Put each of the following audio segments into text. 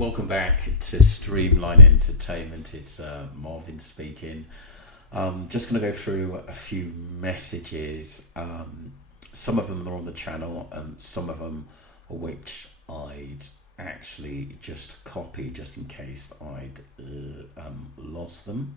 Welcome back to Streamline Entertainment. It's Marvin speaking. Just going to go through a few messages. Some of them are on the channel, and some of them which I'd actually just copy just in case I'd lost them.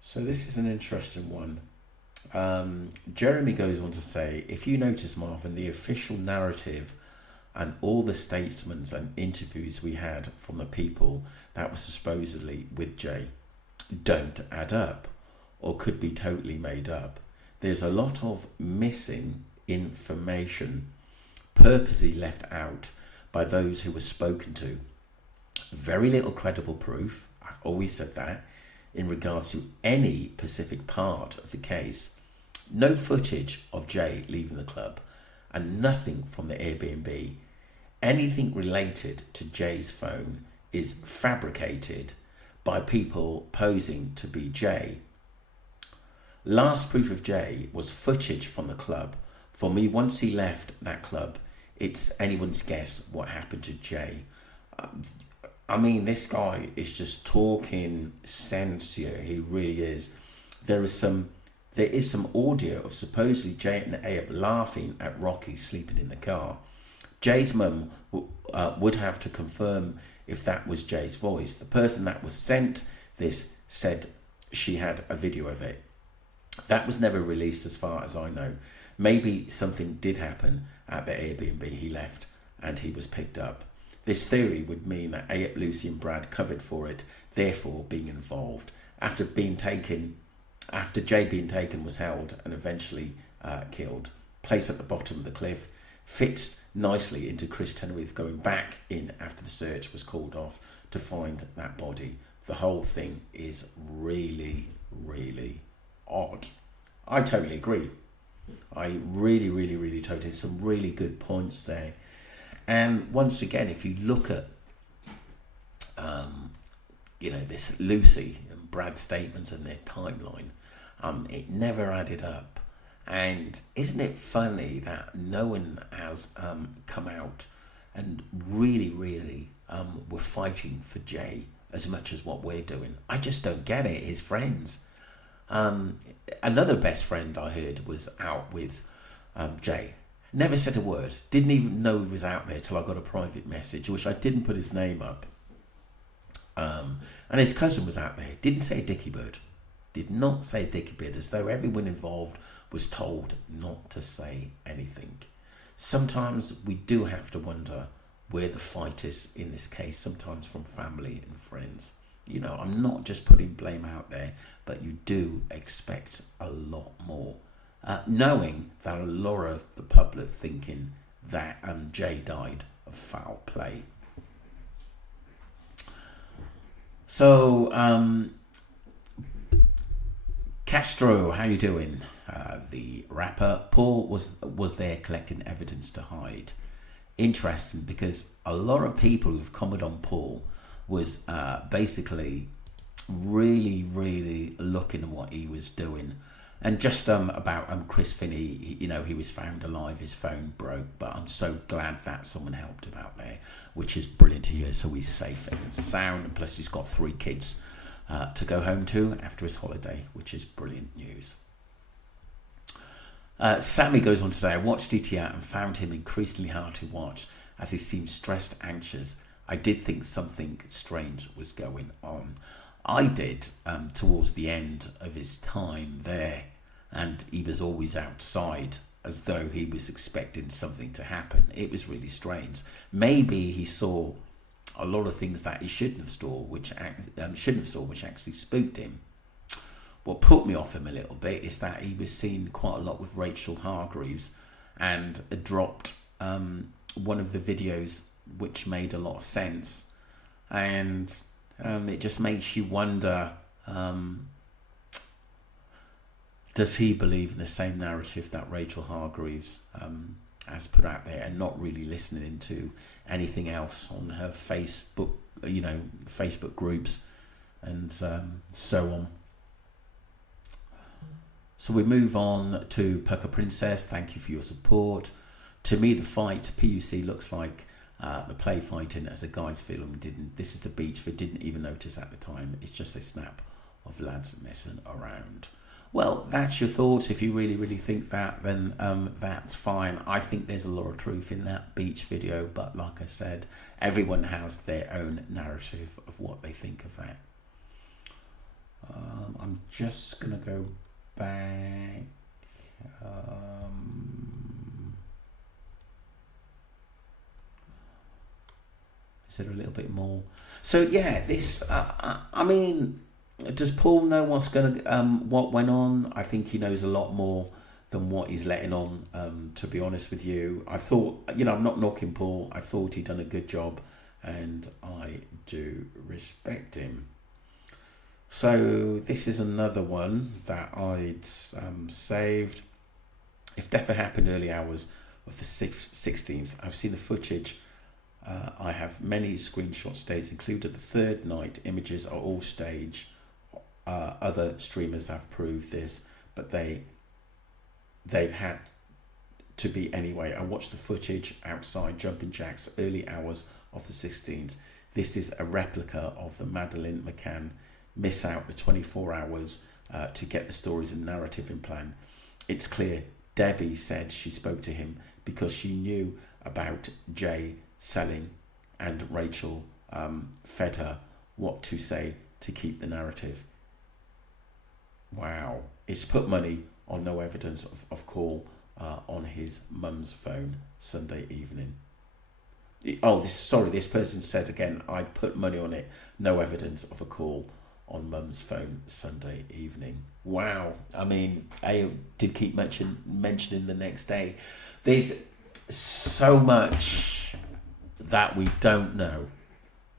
So this is an interesting one. Jeremy goes on to say, if you notice, Marvin, the official narrative and all the statements and interviews we had from the people that were supposedly with Jay don't add up or could be totally made up. There's a lot of missing information purposely left out by those who were spoken to. Very little credible proof, I've always said that, in regards to any specific part of the case. No footage of Jay leaving the club and nothing from the Airbnb. Anything related to Jay's phone is fabricated by people posing to be Jay. Last proof of Jay was footage from the club. For me, once he left that club, it's anyone's guess what happened to Jay. I mean, this guy is just talking sense here. He really is. There is some audio of supposedly Jay and Ayub laughing at Rocky sleeping in the car. Jay's mum would have to confirm if that was Jay's voice. The person that was sent this said she had a video of it. That was never released as far as I know. Maybe something did happen at the Airbnb he left and he was picked up. This theory would mean that Ayub, Lucy and Brad covered for it, therefore being involved. After Jay being taken, was held and eventually killed. Placed at the bottom of the cliff, fits nicely into Chris Tenerife going back in after the search was called off to find that body. The whole thing is really, really odd. I totally agree. I really totally, some really good points there. And once again, if you look at this Lucy and Brad's statements and their timeline, it never added up. And isn't it funny that no one has come out and really were fighting for Jay as much as what we're doing? I just don't get it. His friends. Another best friend I heard was out with Jay. Never said a word. Didn't even know he was out there till I got a private message, which I didn't put his name up. And his cousin was out there. Didn't say a dicky bird. Did not say a dicky bird, as though everyone involved was told not to say anything. Sometimes we do have to wonder where the fight is in this case, sometimes from family and friends. You know, I'm not just putting blame out there, but you do expect a lot more. Knowing that a lot of the public thinking that Jay died of foul play. So, Castro, how you doing? The rapper Paul was there collecting evidence to hide. Interesting, because a lot of people who've commented on Paul was basically really looking at what he was doing. And just about Chris Finney, he was found alive, his phone broke, but I'm so glad that someone helped him out there, which is brilliant to hear. So he's safe and sound, and plus he's got 3 kids to go home to after his holiday, which is brilliant news. Sammy goes on to say, I watched DTR and found him increasingly hard to watch as he seemed stressed, anxious. I did think something strange was going on. I did towards the end of his time there, and he was always outside as though he was expecting something to happen. It was really strange. Maybe he saw a lot of things that he shouldn't have saw, which actually spooked him. What put me off him a little bit is that he was seen quite a lot with Rachel Hargreaves, and dropped one of the videos which made a lot of sense, and it just makes you wonder, does he believe in the same narrative that Rachel Hargreaves has put out there, and not really listening to anything else on her Facebook groups and so on. So we move on to Pucker Princess. Thank you for your support. To me, the fight PUC looks like The play fighting as a guy's film didn't. This is the beach they didn't even notice at the time. It's just a snap of lads messing around. Well, that's your thoughts. If you really, really think that, then that's fine. I think there's a lot of truth in that beach video, but like I said, everyone has their own narrative of what they think of that. I'm just going to go back. Is there a little bit more? So yeah, this. I mean, does Paul know what went on? I think he knows a lot more than what he's letting on. To be honest with you, I thought, I'm not knocking Paul. I thought he'd done a good job, and I do respect him. So this is another one that I'd saved. If death had happened early hours of the 16th, I've seen the footage. I have many screenshot staged, included the third night. Images are all staged. Other streamers have proved this, but they've had to be anyway. I watched the footage outside Jumping Jacks early hours of the 16th. This is a replica of the Madeleine McCann miss out the 24 hours to get the stories and narrative in plan. It's clear Debbie said she spoke to him because she knew about Jay selling, and Rachel fed her what to say to keep the narrative. Wow. It's put money on no evidence of call on his mum's phone Sunday evening. This person said again, I put money on it, no evidence of a call on mum's phone Sunday evening. Wow. I mean, I did keep mentioning the next day. There's so much that we don't know,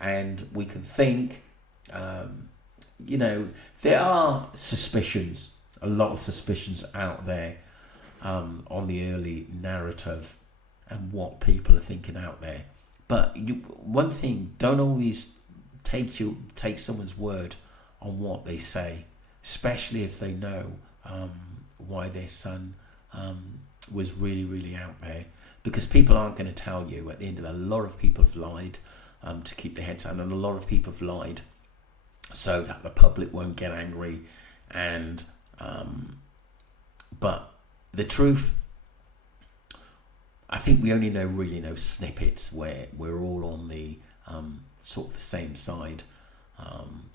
and we can think, there are suspicions, a lot of suspicions out there on the early narrative and what people are thinking out there. But one thing, don't always take someone's word on what they say, especially if they know why their son was really, really out there. Because people aren't going to tell you at the end of it. A lot of people have lied to keep their heads down, and a lot of people have lied so that the public won't get angry. And but the truth, I think we only really know snippets where we're all on the sort of the same side.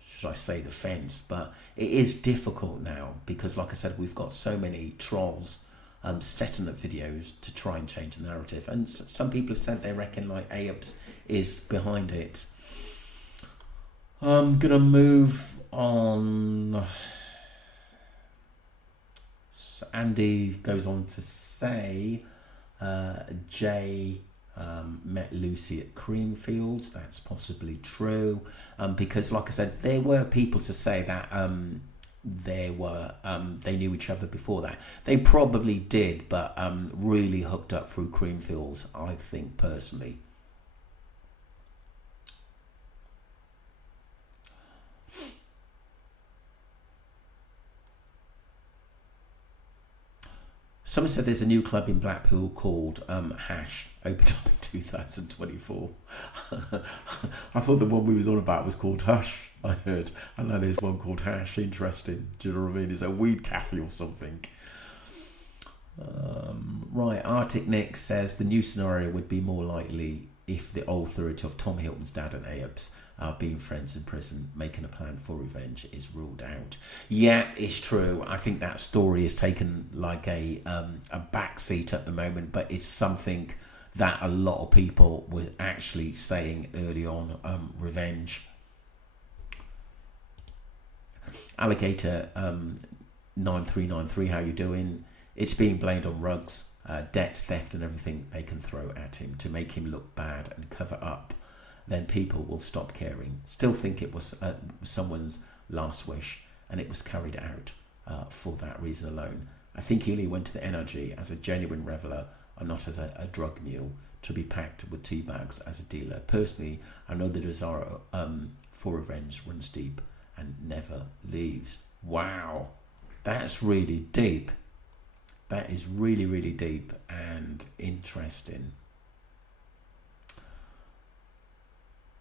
Should I say the fence? But it is difficult now because, like I said, we've got so many trolls setting up videos to try and change the narrative, and some people have said they reckon like AYUPS is behind it. I'm gonna move on. So Andy goes on to say Jay met Lucy at Creamfields. That's possibly true, because like I said, there were people to say that they knew each other before that. They probably did, but really hooked up through Creamfields, I think, personally. Someone said there's a new club in Blackpool called Hash, opened up in 2024. I thought the one we was on about was called Hush, I heard. I know there's one called Hash. Interesting. Do you know what I mean? It's a weed cafe or something. Right, Arctic Nick says the new scenario would be more likely if the authority of Tom Hilton's dad and AYUPS being friends in prison, making a plan for revenge is ruled out. Yeah, it's true. I think that story has taken like a backseat at the moment, but it's something that a lot of people were actually saying early on. Revenge. Alligator 9393, how you doing? It's being blamed on Ruggs, debt, theft and everything they can throw at him to make him look bad and cover up. Then people will stop caring. Still think it was someone's last wish, and it was carried out for that reason alone. I think he only went to the NRG as a genuine reveller and not as a drug mule to be packed with tea bags as a dealer. Personally, I know the desire for revenge runs deep and never leaves. Wow, that's really deep. That is really, really deep and interesting.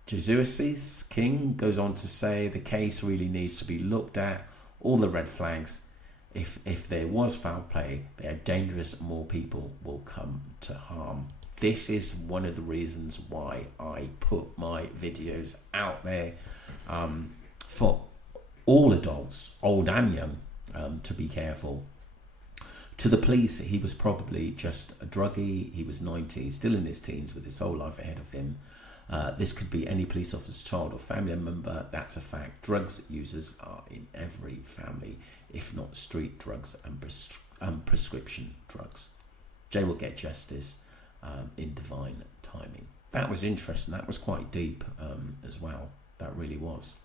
Jesus King goes on to say the case really needs to be looked at, all the red flags. If there was foul play, they are dangerous, more people will come to harm. This is one of the reasons why I put my videos out there for all adults, old and young, to be careful. To the police, he was probably just a druggie. He was 90, still in his teens with his whole life ahead of him. This could be any police officer's child or family member. That's a fact. Drugs users are in every family, if not street drugs and prescription drugs. Jay will get justice in divine timing. That was interesting. That was quite deep as well. That really was.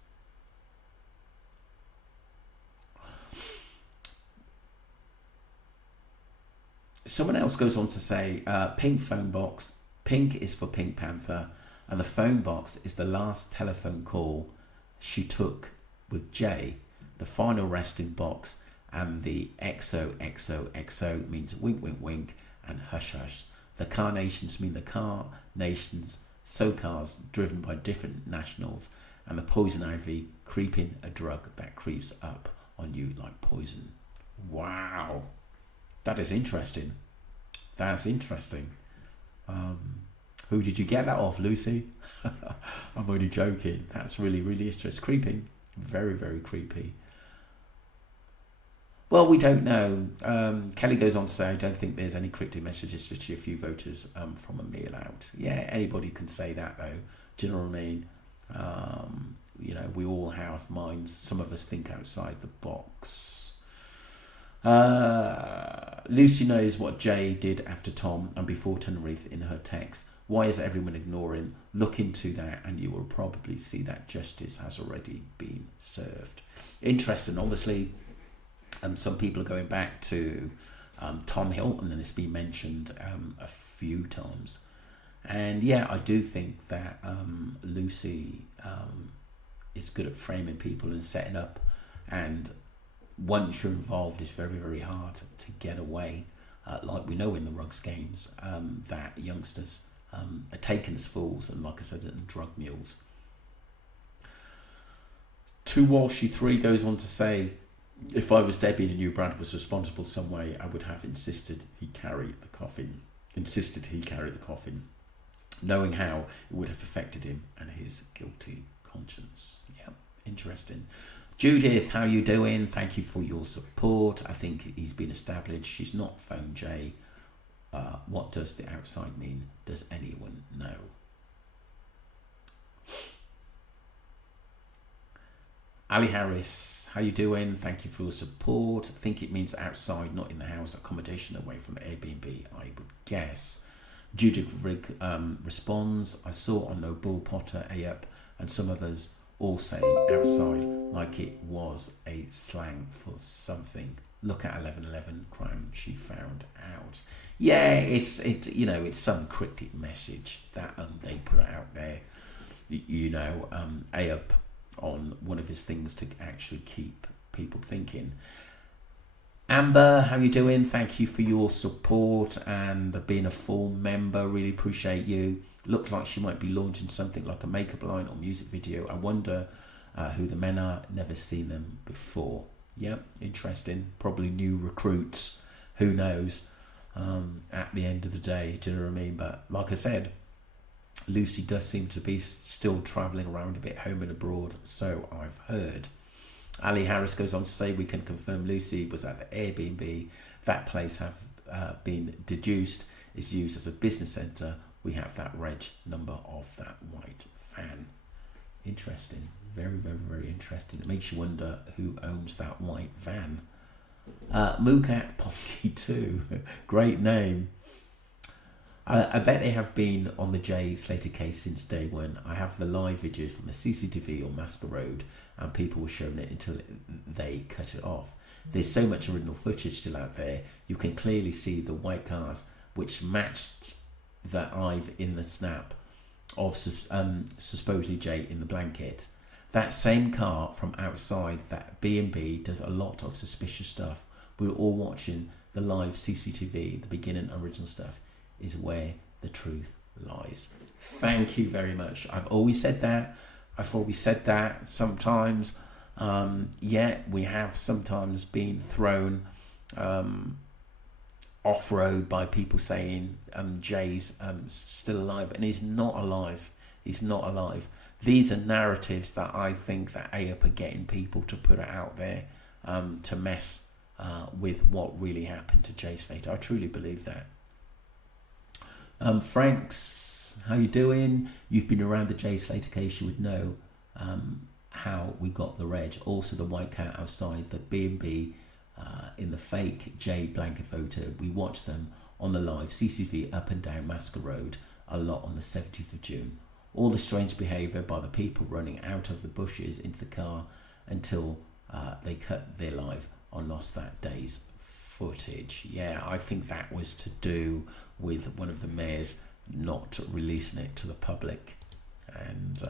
Someone else goes on to say, pink phone box. Pink is for Pink Panther. And the phone box is the last telephone call she took with Jay. The final resting box, and the XOXOXO means wink, wink, wink, and hush, hush. The carnations mean the car nations, so cars driven by different nationals, and the poison ivy creeping, a drug that creeps up on you like poison. Wow, that is interesting. That's interesting. Who did you get that off, Lucy? I'm only joking. That's really, really interesting. It's creepy. Very, very creepy. Well, we don't know. Kelly goes on to say, I don't think there's any cryptic messages, just a few voters from a meal out. Yeah, anybody can say that, though. Do you know what I mean? You know, we all have minds. Some of us think outside the box. Lucy knows what Jay did after Tom and before Tenerife in her text. Why is everyone ignoring? Look into that and you will probably see that justice has already been served. Interesting. Obviously, some people are going back to Tom Hilton, and it's been mentioned a few times. And yeah, I do think that Lucy is good at framing people and setting up. And once you're involved, it's very, very hard to get away. Like we know in the Rugs games, that youngsters are taken as fools and, like I said, drug mules. 2 Walshy 3 goes on to say, if I was Debbie and I knew Brad was responsible some way, I would have insisted he carry the coffin. Knowing how it would have affected him and his guilty conscience. Yeah, interesting. Judith, how you doing? Thank you for your support. I think he's been established. She's not phone Jay. What does the outside mean? Does anyone know? Ali Harris, how you doing? Thank you for your support. I think it means outside, not in the house. Accommodation away from the Airbnb, I would guess. Judith Rigg responds, I saw on No Bull Potter AUP and some others all saying outside, like it was a slang for something. Look at 1111 crime she found out. Yeah, it's some cryptic message that they put out there. AUP on one of his things to actually keep people thinking. Amber, how you doing? Thank you for your support and being a full member. Really appreciate you. Looks like she might be launching something like a makeup line or music video. I wonder who the men are. Never seen them before. Yeah, interesting. Probably new recruits. Who knows? At the end of the day, do you know what I mean? But like I said, Lucy does seem to be still travelling around a bit, home and abroad. So I've heard. Ali Harris goes on to say, we can confirm Lucy was at the Airbnb. That place have been deduced, is used as a business centre. We have that reg number of that white van. Interesting. Very, very, very interesting. It makes you wonder who owns that white van. Mookat Ponky 2. Great name. I bet they have been on the Jay Slater case since day one. I have the live videos from the CCTV on Masker Road, and people were showing it until they cut it off. There's so much original footage still out there. You can clearly see the white cars, which matched the Ive in the snap of supposedly Jay in the blanket. That same car from outside that B&B does a lot of suspicious stuff. We were all watching the live CCTV, the beginning original stuff is where the truth lies. Thank you very much. I've always said that. I've always said that. Sometimes, yet we have sometimes been thrown off-road by people saying Jay's still alive, and he's not alive. He's not alive. These are narratives that I think that AUP are getting people to put it out there to mess with what really happened to Jay Slater. I truly believe that. Franks, how you doing? You've been around the Jay Slater case, you would know how we got the reg. Also the white cat outside the B&B in the fake Jay blanket photo. We watched them on the live CCTV up and down Masker Road a lot on the 17th of June. All the strange behaviour by the people running out of the bushes into the car until they cut their live on lost that day's footage. Yeah, I think that was to do with one of the mayors not releasing it to the public, and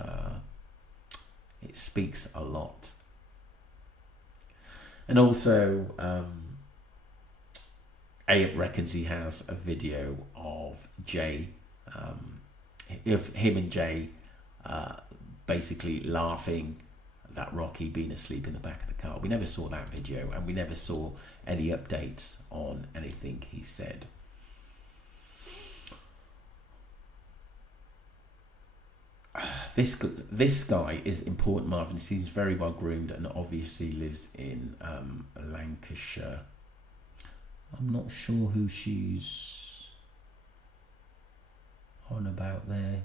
it speaks a lot. And also AUP reckons he has a video of Jay, of him and Jay basically laughing that Rocky been asleep in the back of the car. We never saw that video, and we never saw any updates on anything he said. This guy is important, Marvin. He seems very well groomed and obviously lives in Lancashire. I'm not sure who she's on about there,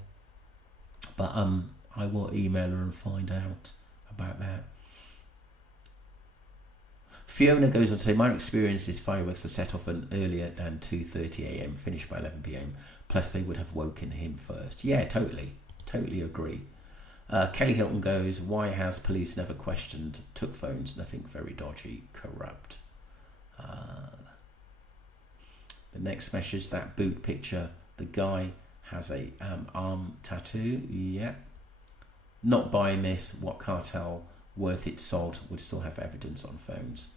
but I will email her and find out about that. Fiona goes on to say, my experience is fireworks are set off earlier than 2:30 a.m, finished by 11 p.m, plus they would have woken him first. Yeah, totally agree. Kelly Hilton goes, why has police never questioned, took phones, nothing very dodgy, corrupt. The next message, that boot picture, the guy has a arm tattoo. Yeah, not buying this. What cartel worth its salt would still have evidence on phones?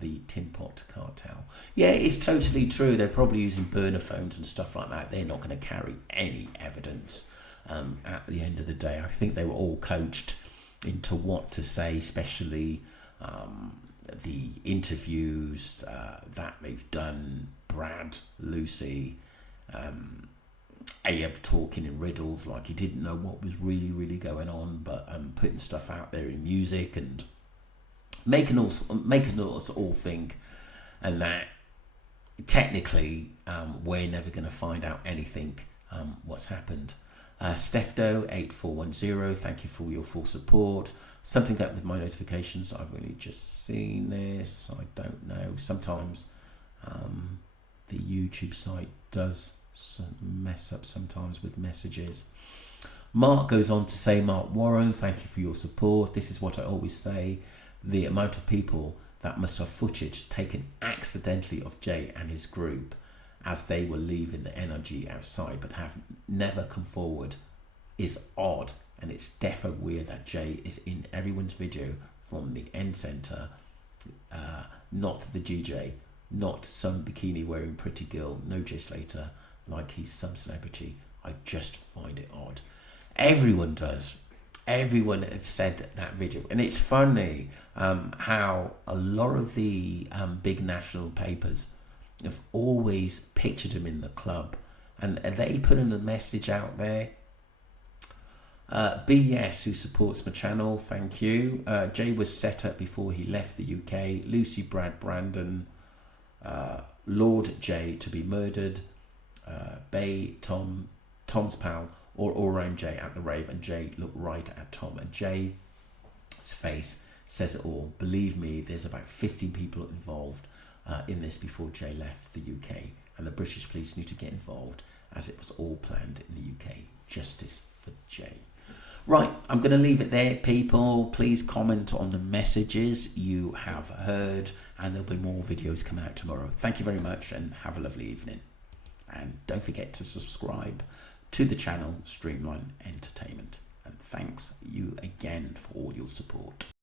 The Tin Pot cartel. Yeah, it's totally true. They're probably using burner phones and stuff like that. They're not going to carry any evidence at the end of the day. I think they were all coached into what to say, especially the interviews that they've done. Brad, Lucy, AUP talking in riddles like he didn't know what was really going on, but putting stuff out there in music and making us all think, and that technically we're never going to find out anything what's happened. Stefdo 8410, thank you for your full support. Something up with my notifications. I've really just seen this. I don't know. Sometimes the YouTube site does mess up sometimes with messages. Mark goes on to say, Mark Warren, thank you for your support. This is what I always say. The amount of people that must have footage taken accidentally of Jay and his group as they were leaving the NRG outside but have never come forward is odd, and it's defo weird that Jay is in everyone's video from the end centre, not the GJ, not some bikini wearing pretty girl, no Jay Slater, like he's some celebrity. I just find it odd. Everyone does. Everyone have said that video, and it's funny how a lot of the big national papers have always pictured him in the club, and they putting a message out there. BS, who supports my channel, thank you. Jay was set up before he left the UK. Lucy, Brad, Brandon, Lord Jay to be murdered. Bay, Tom's pal, or all around Jay at the rave, and Jay looked right at Tom, and Jay's face says it all. Believe me, there's about 15 people involved in this before Jay left the UK, and the British police knew to get involved as it was all planned in the UK. Justice for Jay. Right, I'm going to leave it there, people. Please comment on the messages you have heard, and there'll be more videos coming out tomorrow. Thank you very much, and have a lovely evening. And don't forget to subscribe to the channel Streamline Entertainment. And thanks you again for all your support.